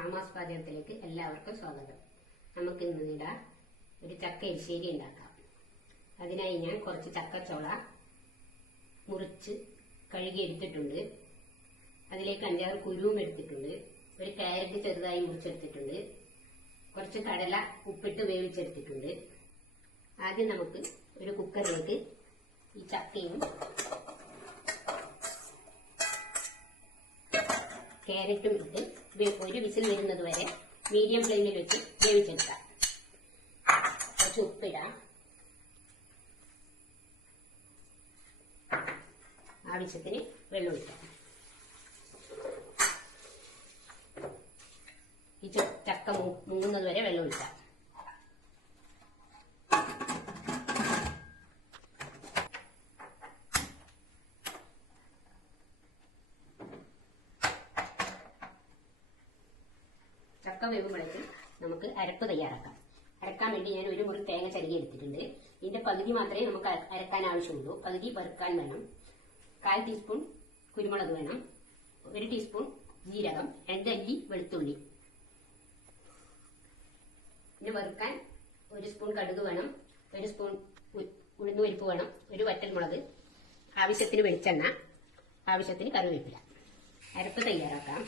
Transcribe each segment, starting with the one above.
ഷാമാസ് പാചകത്തിലേക്ക് എല്ലാവർക്കും സ്വാഗതം. നമുക്ക് ഇന്ന് ഒരു ചക്ക എരിശ്ശേരി ഉണ്ടാക്കാം. അതിനായി ഞാൻ കുറച്ച് ചക്കച്ചോള മുറിച്ച് കഴുകി എടുത്തിട്ടുണ്ട്. അതിലേക്ക് 5-6 കുരുവും എടുത്തിട്ടുണ്ട്. ഒരു ക്യാരറ്റ് ചെറുതായി മുറിച്ചെടുത്തിട്ടുണ്ട്. കുറച്ച് കടല ഉപ്പിട്ട് വേവിച്ചെടുത്തിട്ടുണ്ട്. ആദ്യം നമുക്ക് ഒരു കുക്കറിലേക്ക് ഈ ചക്കയും ക്യാരറ്റും ഇട്ട് ഒരു വിസിൽ വരുന്നത് വരെ മീഡിയം ഫ്ലെയിമിൽ വെച്ച് വേവിച്ചെടുക്കാം. കുറച്ച് ഉപ്പിടാം, ആവശ്യത്തിന് വെള്ളം ഒഴിക്കാം. ഈ ചക്ക മുങ്ങുന്നത് വരെ വെള്ളം ഒഴിക്കാം. ചക്ക വേവുമ്പോഴേക്ക് നമുക്ക് അരപ്പ് തയ്യാറാക്കാം. അരക്കാൻ വേണ്ടി ഞാൻ ഒരു മുറി തേങ്ങ ചരുകി എടുത്തിട്ടുണ്ട്. ഇതിന്റെ പകുതി മാത്രമേ നമുക്ക് അരക്കാൻ ആവശ്യമുള്ളൂ. പകുതി വറുക്കാൻ വേണം. 1/4 ടീസ്പൂൺ കുരുമുളക് വേണം. 1 ടീസ്പൂൺ ജീരകം, 2 അല്ലി വെളുത്തുള്ളി. ഇത് വറുക്കാൻ 1 സ്പൂൺ കടുക് വേണം. 1 സ്പൂൺ ഉഴുന്നുപരിപ്പ് വേണം. 1 വറ്റൽമുളക്, ആവശ്യത്തിന് വെളിച്ചെണ്ണ, ആവശ്യത്തിന് കറിവേപ്പില. അരപ്പ് തയ്യാറാക്കാം.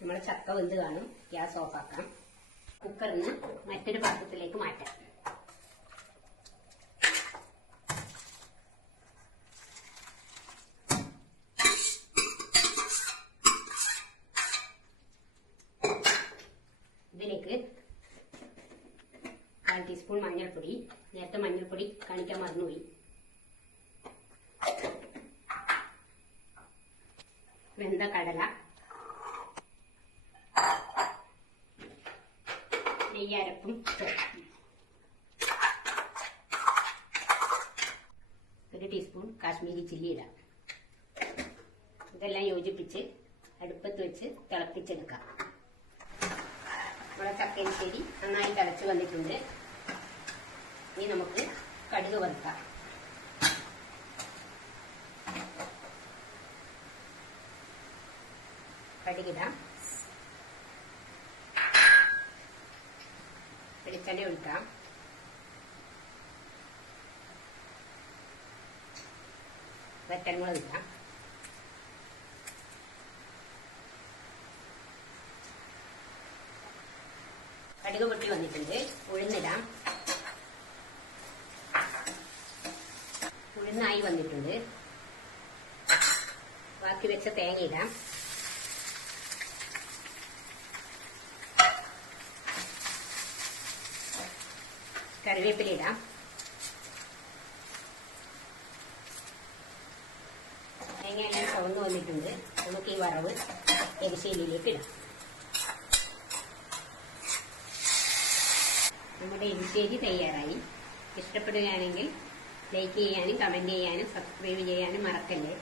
നമ്മുടെ ചക്ക വെന്ത് കാണും. ഗ്യാസ് ഓഫാക്കാം. കുക്കറിൽ നിന്ന് മറ്റൊരു പാത്രത്തിലേക്ക് മാറ്റാം. ഇതിലേക്ക് 1/4 ടീസ്പൂൺ മഞ്ഞൾപ്പൊടി. നേരത്തെ മഞ്ഞൾപ്പൊടി കാണിക്കാൻ മറന്നുപോയി. വെന്ത കടല, നെയ്യരപ്പും ചേർക്കാം. 1 ടീസ്പൂൺ കാശ്മീരി ചില്ലി ഇടാം. ഇതെല്ലാം യോജിപ്പിച്ച് അടുപ്പത്ത് വെച്ച് തിളപ്പിച്ചെടുക്കാം. നമ്മുടെ ചക്ക എരിശ്ശേരി നന്നായി തിളച്ച് വന്നിട്ടുണ്ട്. ഇനി നമുക്ക് കടുക് വറുക്കാം. കടുകിടാം. വെളിച്ചെണ്ണ ഒഴിക്കാം. വറ്റൽമുളക് ഇടാം. കടുക് പൊട്ടി വന്നിട്ടുണ്ട്. ഉഴുന്നിടാം. ഉഴുന്നായി വന്നിട്ടുണ്ട്. ബാക്കി വെച്ച തേങ്ങ ഇടാം. കറിവേപ്പില ഇടാം. തേങ്ങ എല്ലാം ചുവന്ന് വന്നിട്ടുണ്ട്. നമുക്ക് ഈ വറവ് എരിശ്ശേരിയിലേക്ക് ഇടാം. നമ്മുടെ എരിശ്ശേരി തയ്യാറായി. ഇഷ്ടപ്പെടുകയാണെങ്കിൽ ലൈക്ക് ചെയ്യാനും കമന്റ് ചെയ്യാനും സബ്സ്ക്രൈബ് ചെയ്യാനും മറക്കല്ലേ.